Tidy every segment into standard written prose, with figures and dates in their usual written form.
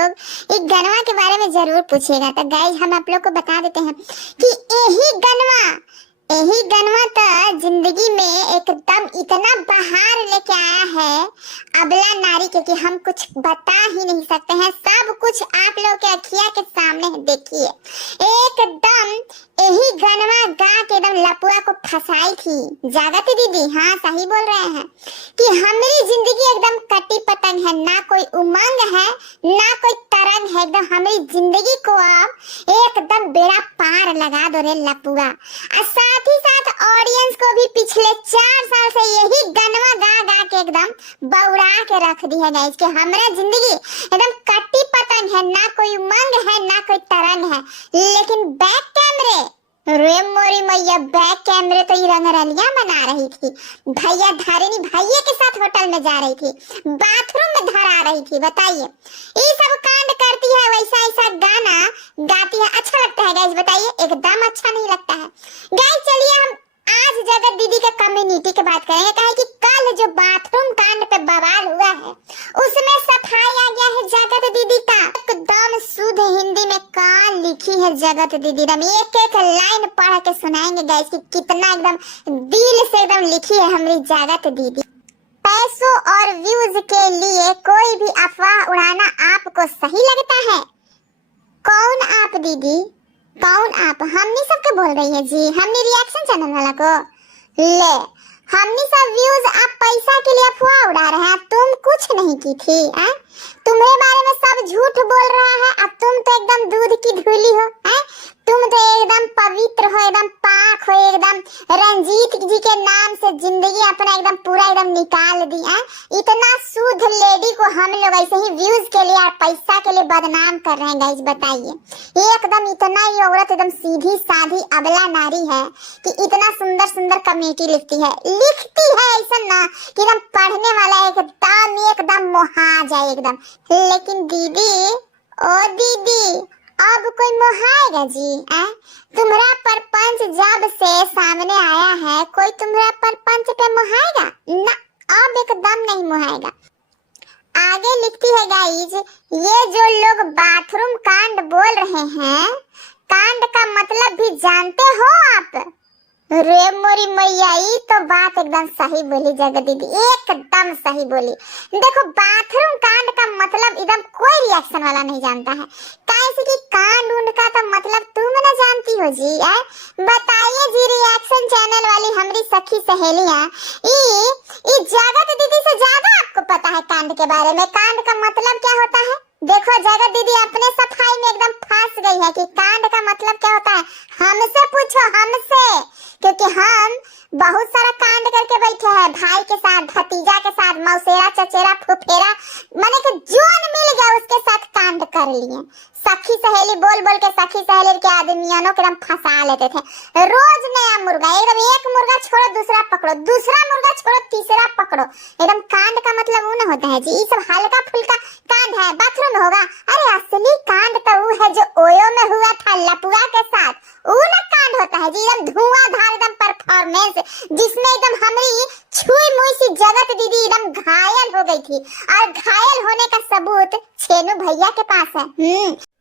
लोग एक गनवा के बारे में जरूर पूछिएगा। तो गाइस हम आप लोग को बता देते हैं कि यही गनवा तो जिंदगी में एकदम इतना बहार लेके आया है अबला नारी के कि हम कुछ बता ही नहीं सकते हैं। सब कुछ आप लोग के अखिया के सामने है, देखिए एकदम यही गनवा गा के एकदम लपुआ को फंसाई थी जागत दीदी। हाँ सही बोल रहे हैं कि हमारी जिंदगी एकदम कटी पतंग है, ना कोई उमंग है ना कोई तरंग है, एकदम हमारी जिंदगी को अब एकदम बेड़ा पार लगा दो रे लपुआ। और साथ ही साथ ऑडियंस को भी पिछले 4 साल से यही गनवा गा गा के एकदम बौरा के रख दी है गाइस कि हमारा जिंदगी एकदम कटी पतंग है, ना कोई उमंग है ना कोई तरंग है। लेकिन बैक कैमरे रे मोरी मैया बैक कैमरे तो ये रंगरलियां बना रही थी। भैया धारिनी भैया के साथ होटल में जा रही थी, बाथरूम में धर आ रही थी। बताइए ये सब कांड करती है, वैसा ऐसा गाना गाती है, अच्छा लगता है गाइस? बताइए एकदम अच्छा नहीं लगता है गाइस। चलिए हम आज जगत दीदी के कम्युनिटी की बात करेंगे। कहे कि कल जो बाथरूम कांड पे बवाल हुआ है उसमें सफाई आ गया है जगत दीदी का। एकदम शुद्ध हिंदी में कान लिखी है जगत दीदी, एकदम एक एक लाइन पढ़ के सुनाएंगे गाइस कि कितना एकदम दिल से एकदम लिखी है हमारी जगत दीदी। पैसों और व्यूज के लिए कोई भी अफवाह उड़ाना आपको सही लगता है? कौन आप दीदी, कौन आप? हमनी सबके बोल रही है जी, हमनी रिएक्शन चैनल वाला को। ले हमनी सब व्यूज आप पैसा के लिए अफवाह उड़ा रहे हैं, तुम कुछ नहीं की थी। तुम्हारे बारे में सब झूठ बोल रहा है, अब तुम तो एकदम दूध की धूली हो। तुम तो एकदम पवित्र हो, एकदम पाक हो, एकदम रंजीत जी के नाम से जिंदगी अपना एकदम पूरा एकदम निकाल दी। इतना शुद्ध लेडी को हम लोग ऐसे ही व्यूज के लिए और पैसा के लिए बदनाम कर रहे हैं गाइस। बताइए एकदम इतना ये औरत एकदम सीधी साधी अबला नारी है कि इतना सुंदर सुंदर कमेटी लिखती है ऐसा ना कि एकदम पढ़ने वाला एकदम मोहा जाए एकदम। लेकिन दीदी ओ दीदी अब कोई मोहाएगा जी? तुम्हारा परपंच जब से सामने आया है कोई तुम्हारा परपंच पे मोहाएगा ना? अब एकदम नहीं मोहाएगा। आगे लिखती है गाइज, ये जो लोग बाथरूम कांड बोल रहे हैं, कांड का मतलब भी जानते हो आप? रे मोरी मैया ये तो बात एकदम सही बोली जगत दीदी, एकदम सही बोली। देखो बाथरूम कांड का मतलब एकदम कोई रिएक्शन वाला नहीं जानता है, कैसे कि कांड उंड का तो मतलब तुम ना जानती हो जी। बताइए जी रिएक्शन चैनल वाली हमारी सखी सहेलियां, ये जगत दीदी से ज्यादा आपको पता है कांड के बारे में। कांड का मतलब क्या होता है? देखो जगत दीदी अपने सफाई में एकदम फंस गई है कि कांड का मतलब क्या होता है। हमसे पूछो, हमसे, क्योंकि हम बहुत सारा कांड करके बैठे हैं भाई के साथ, भतीजा के साथ, मौसेरा चचेरा फुफेरा, माने कि जोन मिल गया उसके साथ कांड कर लिए। सखी सहेली बोल बोल के सखी सहेली के आदमियों को एकदम फंसा लेते थे। रोज नया मुर्गा, एकदम एक मुर्गा छोड़ो दूसरा पकड़ो, दूसरा मुर्गा छोड़ो तीसरा पकड़ो। एकदम कांड का मतलब वो ना होता है जी, ये सब हल्का फुल्का कांड है, बाथरूम में होगा। अरे असली कांड तो वो है जो ओयो में हुआ था लपुआ के साथ, वो ना कांड होता है जी एकदम धुआंधार एकदम परफॉर्मेंस, जिसमें एकदम हमारी छुई मुई सी जगत दीदी एकदम घायल हो गई थी। और घायल होने का सबूत छेनू भैया के पास है।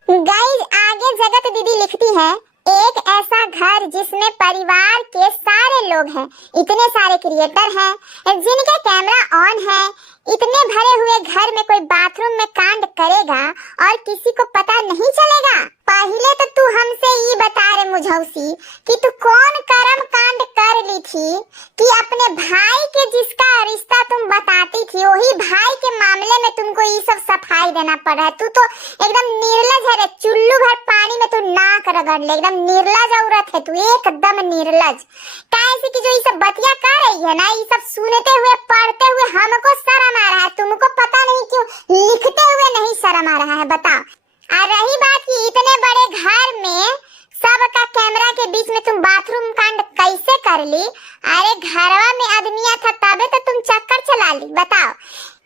गाइस आगे जगत दीदी लिखती है, एक ऐसा घर जिसमें परिवार के सारे लोग हैं, इतने सारे क्रिएटर हैं जिनका कैमरा ऑन है, इतने भरे हुए घर में कोई बाथरूम में कांड करेगा और किसी को पता नहीं चलेगा? पहले तो तू हमसे ये बता रे मुझौसी कि तू कौन कर्म कांड कर ली थी कि अपने भाई के जिसका रिश्ता तुम बताती थी वही भाई के मामले में तुमको ये सब सफाई देना पड़ रहा है। तू तो एकदम निर्लज है रे, चुल्लू भर पानी में तू नाक रगड़ ले, एकदम निर्लज औरत है तू, एकदम निर्लज। कैसे कि जो ये सब बतिया कर रही है ना, ये सब सुनते हुए पढ़ते हुए हमको शर्म आ रहा है, तुमको पता नहीं क्यों लिखते हुए नहीं शर्म आ रहा है? बताओ। और रही बात कि इतने बड़े घर में सबका कैमरा के बीच में तुम बाथरूम कांड कैसे कर ली? अरे घरवा में आदमिया था तबे तो तुम चक्कर चला ली। बताओ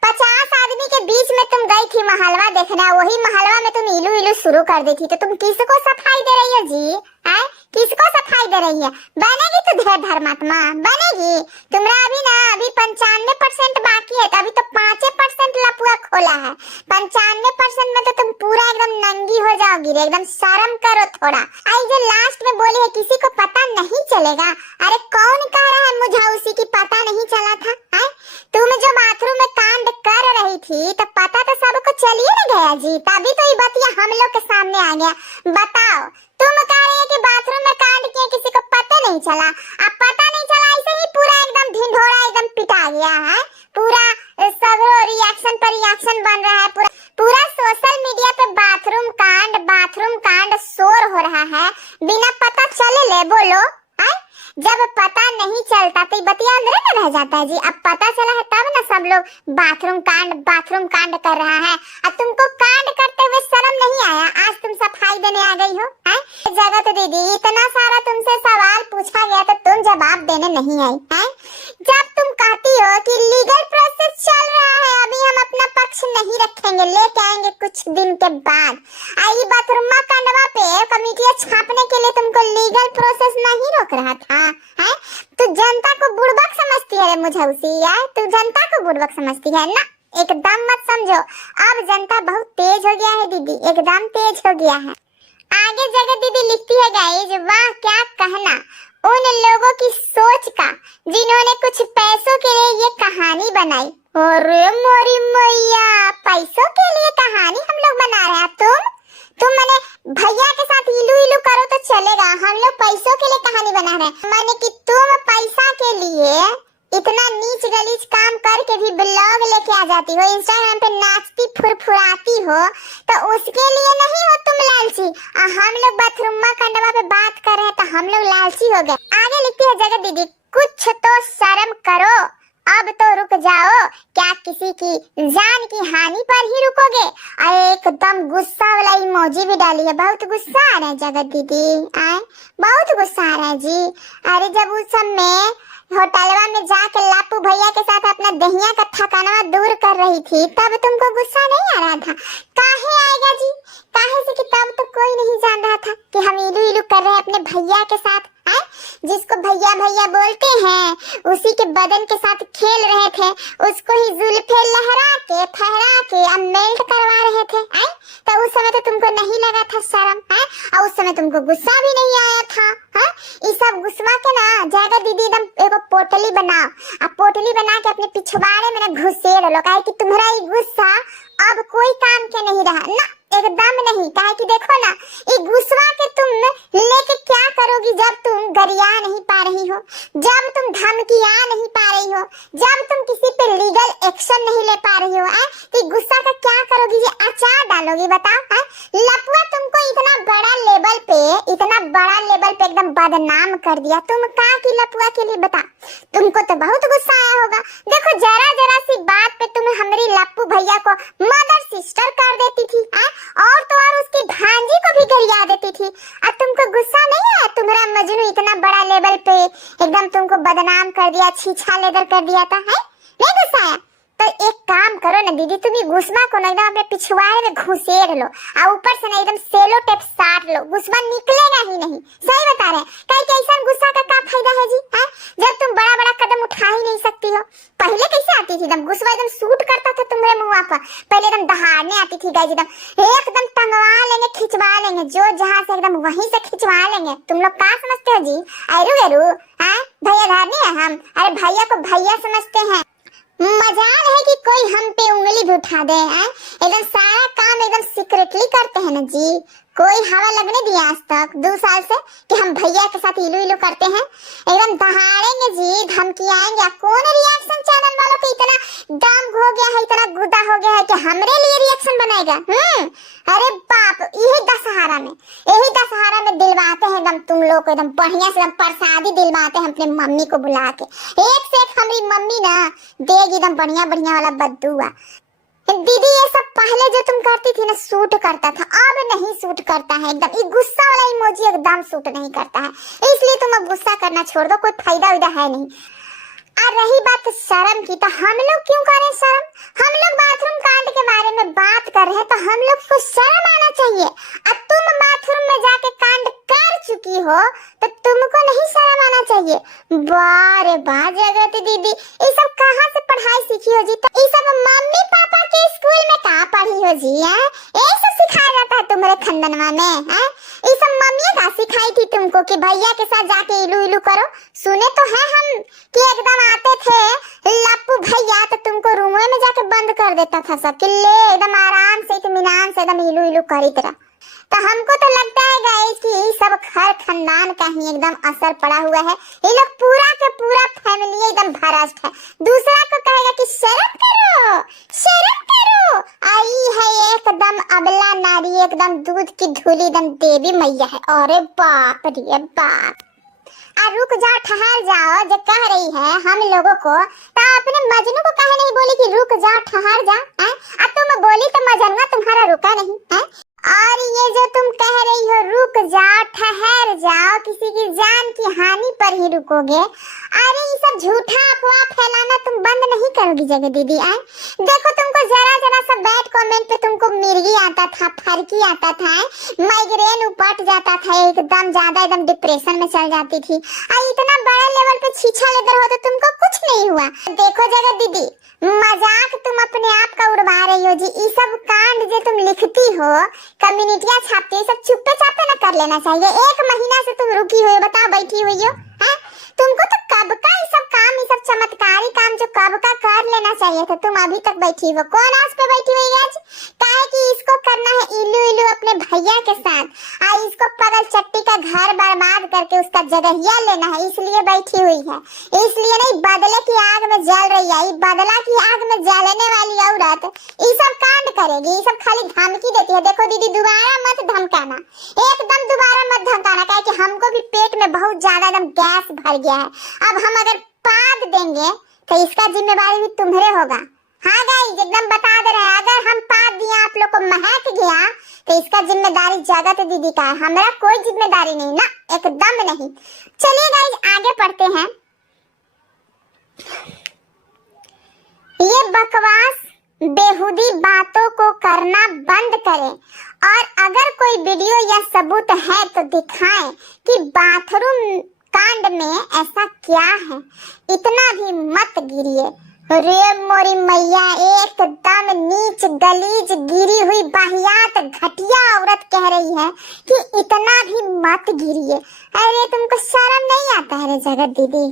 50 आदमी के बीच में तुम गई थी महलवा देखने, वही महलवा में तुम इलू इलू शुरू कर दी थी, तो तुम किसको सफाई दे रही हो जी? आए किसको सफाई दे रही है? बनेगी तू धर्मात्मा बनेगी? तुम्हारा अभी ना अभी 95% बाकी है, तो अभी तो 5% लपुआ खोला है। 95% में तो तुम पूरा एकदम नंगी हो जाओगी रे। एकदम शर्म करो थोड़ा। आई जो लास्ट में बोली है किसी को पता नहीं चलेगा। अरे कौन कह रहा है मुझे उसी की पता नहीं चला था? आए तुम जो बाथरूम में कांड कर रही थी तो पता तो सबको चलिए ना गया जी, तभी तो ये बतिया हम लोग के सामने आ गया। बताओ तुम कह रही है कि बाथरूम में कांड किया किसी को पता नहीं चला। अब पता नहीं चला ऐसे ही पूरा एकदम ढिंढोरा एकदम पिटा गया है। पूरा सगरो रिएक्शन पर रिएक्शन बन रहा है। पूरा पूरा सोशल मीडिया पे बाथरूम कांड शोर हो रहा है बिना पता चले। ले बोलो आए जब पता नहीं चलता तो बतिया अंदर में रह जाता है जी। अब पता चला है तब ना सब लोग बाथरूम कांड कर रहा है। अब तुमको कांड करते हुए शर्म नहीं आया? आज तुम सफाई देने आ गई हो। जगत दीदी इतना सारा तुमसे सवाल पूछा गया तो तुम जवाब देने नहीं आई है? जब तुम कहती हो कि लीगल प्रोसेस चल रहा है, अभी हम अपना पक्ष नहीं रखेंगे, लेके आएंगे कुछ दिन के बाद। आई बाथरूम कांडवा पे कमेटियां छापने के लिए तुमको लीगल प्रोसेस नहीं रोक रहा था है? तू जनता को बुड़बक समझती है मुझे उसी यार? तू जनता को बुड़बक समझती है ना? एकदम मत समझो। अब जनता बहुत तेज हो गया है दीदी, एकदम तेज हो गया है। आगे जगत दीदी लिखती है गाइस, वाह क्या कहना उन लोगों की सोच का जिन्होंने कुछ पैसों के लिए ये कहानी बनाई। अरे मोरी मैया, पैसों के लिए कहानी हम लोग बना रहे हैं? तुम मैंने भैया के साथ इलू इलू करो तो चलेगा, हम लोग पैसों के लिए कहानी बना रहे हैं। माने कि तुम पैसा के लिए इतना नीच गलीच काम करके भी ब्लॉग लेके आ जाती हो, इंस्टाग्राम पे नाचती फुरफुराती हो, तो उसके लिए नहीं हो तुम लालची। हम लोग बाथरूम कंडवा पे बात कर रहे हैं तो हम लोग लालची हो गए। आगे लिखती है जगत दीदी, कुछ तो शर्म करो, अब तो रुक जाओ, क्या किसी की जान की हानि पर ही रुकोगे? अरे एकदम गुस्सा वाला इमोजी भी डाली है। बहुत गुस्सा आ रहा है जगत दीदी, बहुत गुस्सा आ रहा है जी। अरे जब उस समय होटलवा में जाके लापू भैया के साथ अपना दहिया का थकानवा दूर कर रही थी तब तुमको गुस्सा नहीं आ रहा था? काहे आएगा जी? काहे से कि तब तो कोई नहीं जान रहा था कि हम इलू इलू कर रहे हैं अपने भैया के साथ। जिसको भैया भैया बोलते हैं उसी के बदन के साथ खेल रहे थे, उसको ही जुल्फे लहरा के फहरा के अब मेल्ट करवा रहे थे। तो उस समय तो तुमको नहीं लगा था शर्म? और उस समय तुमको गुस्सा भी नहीं आया था? इस सब गुस्सा के ना जाएगा दीदी एकदम एक पोटली बनाओ, अब पोटली बना के अपने पिछवाड़े में ना घुसेड़ लो, काहे कि तुम्हारा ये गुस्सा अब कोई काम के नहीं रहा ना, एकदम नहीं। काहे कि देखो ना ये गुस्सा के तुम लेके क्या करोगी जब तुम गरिया नहीं पा रही हो, जब तुम धमकिया नहीं पा रही हो, जब तुम किसी पे लीगल एक्शन नहीं ले पा रही हो, तो गुस्सा का क्या करोगी? ये अचार डालोगी? बताओ। लपुआ तुमको इतना बड़ा लेवल पे एकदम बदनाम कर दिया, तुम कहा कि लपुआ के लिए? बता, तुमको तो बहुत गुस्सा आया होगा। देखो जरा सी बात पे तुम हमारी लप्पू भैया को मदर सिस्टर कर देती थी, और तो और उसकी भांजी को भी गरिया देती थी। अब तुमको गुस्सा नहीं आया? तुम्हारा मजनू इतना बड़ा लेवल पे एकदम तुमको बदनाम कर दिया, छीछा लेदर कर दिया था, है? नहीं गुस्सा आया? तो एक काम करो ना दीदी, तुम ये गुस्सा को ना एकदम अपने पिछवाड़े में घुसेड़ लो और ऊपर से ना एकदम सेलो टेप साट लो, गुस्सा निकलेगा ही नहीं। सही बता रहे हैं। कहीं कैसा गुस्सा का क्या फायदा है जी? जब तुम बड़ा बड़ा कदम उठा ही नहीं सकती हो। पहले कैसे आती थी? एकदम गुस्सा एकदम सूट करता था तुम्हारे मुंह पर, पहले एकदम दहाड़ने आती थी गाइस, एकदम टंगवा लेंगे, खिंचवा लेंगे, जो जहाँ से एकदम वहीं से खिंचवा लेंगे। तुम लोग क्या समझते हो जी? अरु भैया धारनी है हम? अरे भैया को भैया समझते हैं। मजाल है कि कोई हम पे उंगली भी उठा दे। एकदम सारा काम एकदम सीक्रेटली करते हैं ना जी, कोई हवा लगने दिया आज तक 2 साल से कि हम भैया के साथ इलू इलू करते हैं? एकदम दहाड़ेंगे जी, धमकियाएंगे। कौन रिएक्शन चैनल वालों को इतना दम हो गया है, इतना गुदा हो गया है कि हमरे लिए रिएक्शन बनाएगा? अरे बाप, यही दशहरा में दिलवाते हैं एकदम तुम लोग को, एकदम बढ़िया से एकदम प्रसादी दिलवाते हैं अपने मम्मी को बुला के। एक से एक हमारी मम्मी ना देगी एकदम बढ़िया बढ़िया वाला बद्दुआ। दीदी ये सब पहले जो तुम करती थी ना सूट करता था, अब नहीं सूट करता है। एकदम ये गुस्सा वाला इमोजी एकदम सूट नहीं करता है, इसलिए तुम अब गुस्सा करना छोड़ दो, कोई फायदा उदा है नहीं। और रही बात शर्म की, तो हम लोग क्यों करें शर्म? हम लोग बाथरूम कांड के बारे में बात कर रहे हैं तो हम लोग को शर्म आना चाहिए। अब तुम बाथरूम में जाके कांड कर चुकी हो तो तुमको नहीं शर्म आना चाहिए। वाह रे वाह जगत दीदी, ये सब कहाँ से पढ़ाई सीखी हो जी? तो ये सब मम्मी पापा के स्कूल में कहाँ पढ़ी हो जी? है यही सब सिखाया जाता है तुम्हारे खंडनवा में? है ये सब मम्मी का सिखाई थी तुमको कि भैया के साथ जाके इलू इलू करो? सुने तो है हम कि एकदम आते थे लप्पू भैया तो तुमको रूम में जाके बंद कर देता था सब कि ले एकदम आराम से इत्मीनान से एकदम इलू इलू करी तरह। तो हमको तो लगता है गाइस कि ये सब घर खानदान का ही एकदम असर पड़ा हुआ है। ये लोग पूरा का पूरा फैमिली एकदम भ्रष्ट है। दूसरा को कहेगा कि शर्म करो, शर्म करो। आई है एकदम अबला नारी, एकदम दूध की धूली, एकदम देवी मैया है। अरे बाप रे बाप। रुक जाओ, ठहर जाओ, जो कह रही है हम लोगों को, तो अपने मजनू को कहे नहीं बोली कि रुक जाओ ठहर जा? तुम बोली तो मजनुआ तुम्हारा रुका नहीं है। और ये जो तुम कह रही हो रुक जाओ ठहर जाओ, किसी की जान की हानि पर ही रुकोगे। अरे ये सब झूठा अफवाह फैलाना तुम बंद नहीं करोगी जगह दीदी? देखो तुमको जरा जरा सा बैड कमेंट पे तुमको मिर्गी आता था, फरकी आता था, माइग्रेन उपट जाता था, एकदम ज्यादा एकदम डिप्रेशन में चल जाती थी। इतना बड़ा लेवल पे छीछा लेकर हो तो तुमको कुछ नहीं हुआ। देखो जगह दीदी, मजाक तुम अपने आप का उड़वा रही हो जी। ये सब कांड जो तुम लिखती हो, कम्युनिटियां छापती हो, सब चुप्पे चापे ना कर लेना चाहिए। 1 महीना से तुम रुकी हुई, बताओ बैठी हुई हो? तुमको तो कब का ये सब काम, ये सब चमत्कारी काम जो कब का कर लेना चाहिए था, तुम अभी तक बैठी हो। कौन आस पे बैठी हुई है आज? काहे कि इसको करना है इलू इलू अपने भैया के साथ, इसको पगल चट्टी का घर बर्बाद करके उसका जगहिया लेना है, इसलिए बैठी हुई है। इसलिए नहीं, बदले की आग में जल रही है। बदला की आग में जलने वाली औरत ये सब कांड करेगी, ये सब खाली धमकी देती है। देखो दीदी, दोबारा मत धमकाना, एकदम दोबारा मत धमकाना, काहे कि हमको भी पेट में बहुत ज्यादा एकदम गैस भर गया है। अब हम अगर पाद देंगे तो इसका जिम्मेवारी भी तुम्हारे होगा। हाँ गाइस, एकदम बता दे रहे हैं, अगर हम पाद दिया आप लोग को महक गया तो इसका जिम्मेदारी जगत दीदी का है, हमारा कोई जिम्मेदारी नहीं ना, एकदम नहीं। चलिए गाइस आगे बढ़ते हैं। ये बकवास बेहुदी बातों को करना बंद करें और अगर कोई वीडियो या सबूत है तो दिखाएं कि बाथरूम कांड में ऐसा क्या है। इतना भी मत गिरिए। रे मोरी मैया, एकदम नीच गलीज गिरी हुई वाहियात घटिया औरत कह रही है कि इतना भी मत गिरिए। अरे तुमको शर्म नहीं आता है रे जगत दीदी?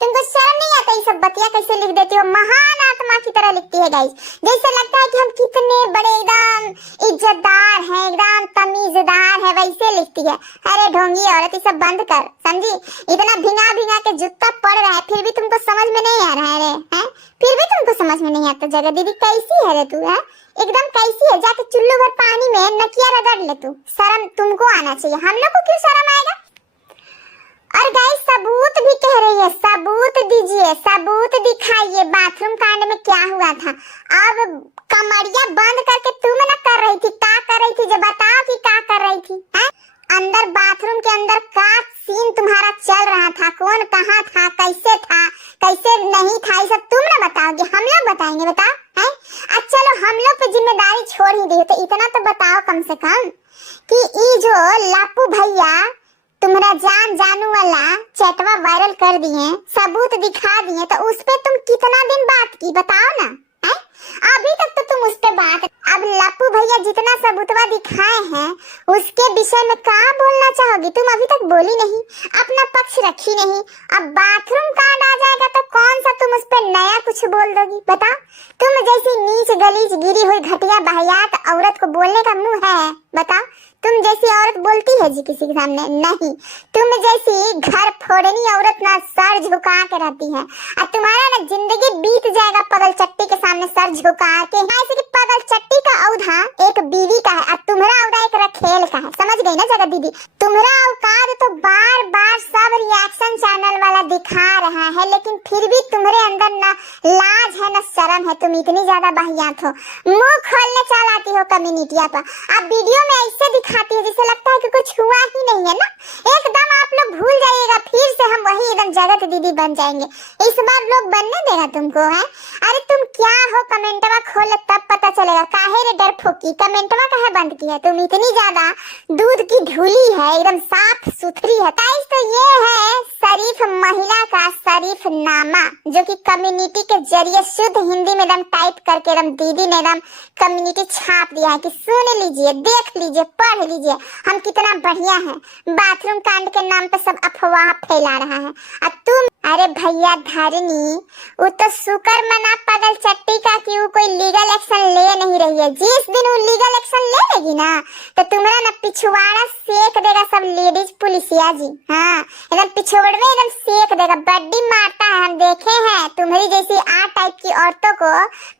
तुमको शर्म नहीं आता? ये सब बतिया कैसे लिख देती हो? महान आत्मा की तरह लिखती है गाइस, जैसे लगता है कि हम कितने बड़े एकदम इज्जतदार हैं, एकदम तमीजदार है, वैसे लिखती है। अरे ढोंगी औरत, ये सब बंद कर, समझी? इतना भिंगा भिंगा के जूता पड़ रहा है फिर भी तुमको समझ में नहीं आ रहा है रे? फिर भी तुमको समझ में नहीं आता? जगह दीदी कैसी है रे तू? एकदम कैसी है? जाके चुल्लू भर पानी में नकिया रगड़ ले तू। शर्म तुमको आना चाहिए, हम लोग को क्यों शर्म आएगा? और गाइस सबूत भी कह रही है, सबूत दीजिए, सबूत दिखाइए, बाथरूम कांड में क्या हुआ था। अब कमरिया बंद करके तुम ना कर रही थी, क्या कर रही थी? जो बताओ कि क्या कर रही थी? अंदर बाथरूम के अंदर का सीन तुम्हारा चल रहा था, कौन कहाँ था, कैसे था, कैसे नहीं था, ये सब तुम ना बताओगे, हम लोग बताएंगे? बताओ। चलो हम लोग पे जिम्मेदारी छोड़ ही दी, तो इतना तो बताओ कम से कम कि ये जो लप्पू भैया तुम्हारा जान जानू वाला चैटवा वायरल कर दिए, सबूत दिखा दिए, तो उस पे तुम कितना दिन बात की, बताओ ना? अभी तक तो तुम उस पे बात, अब लप्पू भैया जितना सबूतवा दिखाए हैं उसके विषय में क्या बोलना चाहोगी? तुम अभी तक बोली नहीं, अपना पक्ष रखी नहीं। अब बाथरूम कांड आ जाएगा तो कौन सा तुम उस पे नया कुछ बोल दोगी? बताओ। तुम जैसी नीच गलीज गिरी हुई घटिया बाहियात औरत को बोलने का मुंह है? बताओ। तुम जैसी औरत बोलती है जी किसी के सामने? नहीं। तुम जैसी घर फोड़नी औरत ना सर झुका के रहती है, और तुम्हारा ना जिंदगी बीत जाएगा पगल चट्टी के सामने सर झुका के। ऐसे कि पगल चट्टी का औधा एक बीवी का है और तुम्हारा औधा एक रखेल का है, समझ गई ना जगत दीदी? तुम्हारा औकात तो बार बार सब रिएक्शन चैनल वाला दिखा रहा है, लेकिन फिर भी तुम्हारे अंदर ना लाज है ना शर्म है। तुम तुम इतनी ज्यादा बहियात हो, मुंह खोलने चल आती हो कम्युनिटिया पर। अब वीडियो में ऐसे दिखाती है जैसे लगता है कि कुछ हुआ ही नहीं है ना। एकदम आप लोग भूल जाइएगा, फिर से हम वही एकदम जगत दीदी बन जाएंगे। इस बार लोग बनने देगा तुमको है? अरे तुम क्या हो, कमेंटवा खोल तब पता चलेगा। काहे रे डर फोकी, कमेंटवा काहे बंद किया? तुम इतनी ज्यादा दूध की धूली है, एकदम साफ सुथरी है। गाइस तो ये है शरीफ महिला का शरीफ नामा, जो कि कम्युनिटी के जरिए शुद्ध हिंदी में एकदम टाइप करके एकदम दीदी ने एकदम कम्युनिटी छाप दिया है कि सुन लीजिए, देख लीजिए, पढ़ लीजिए हम कितना बढ़िया है। बाथरूम कांड के नाम पे सब अफवाह फैला रहा है। अब तुम, अरे भैया धरनी, वो तो शुक्र मना पागल चट्टी का कि वो कोई लीगल एक्शन ले नहीं रही है। जिस दिन वो लीगल एक्शन ले लेगी ना तो तुम्हारा ना पिछवाड़ा सेक देगा सब लेडीज पुलिसिया जी। हाँ, एकदम पिछोड़ में एकदम सेक देगा, बड्डी मारता है। हम देखे हैं तुम्हारी जैसी आ टाइप की औरतों को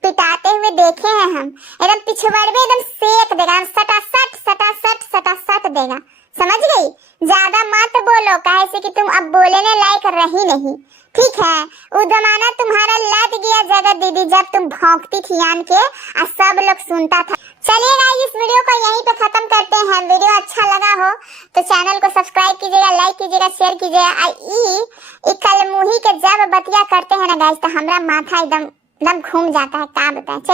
पिटाते हुए देखे हैं हम। एकदम पिछवाड़ में एकदम सेक देगा, सटासट सटासट सटासट देगा। समझ गई? ज्यादा मत बोलो, काहे से कि तुम अब बोलने लायक रही नहीं, ठीक है? वो जमाना तुम्हारा लग गया जगत दीदी, जब तुम भौंकती थी आन के और सब लोग सुनता था। चलिए गाइस, इस वीडियो को यहीं पे खत्म करते हैं। वीडियो अच्छा लगा हो तो चैनल को सब्सक्राइब कीजिएगा, लाइक कीजिएगा, शेयर कीजिएगा। ई कल मुही के जब बतिया करते हैं ना गाइस तो हमारा माथा एकदम घूम जाता है, क्या बताएं।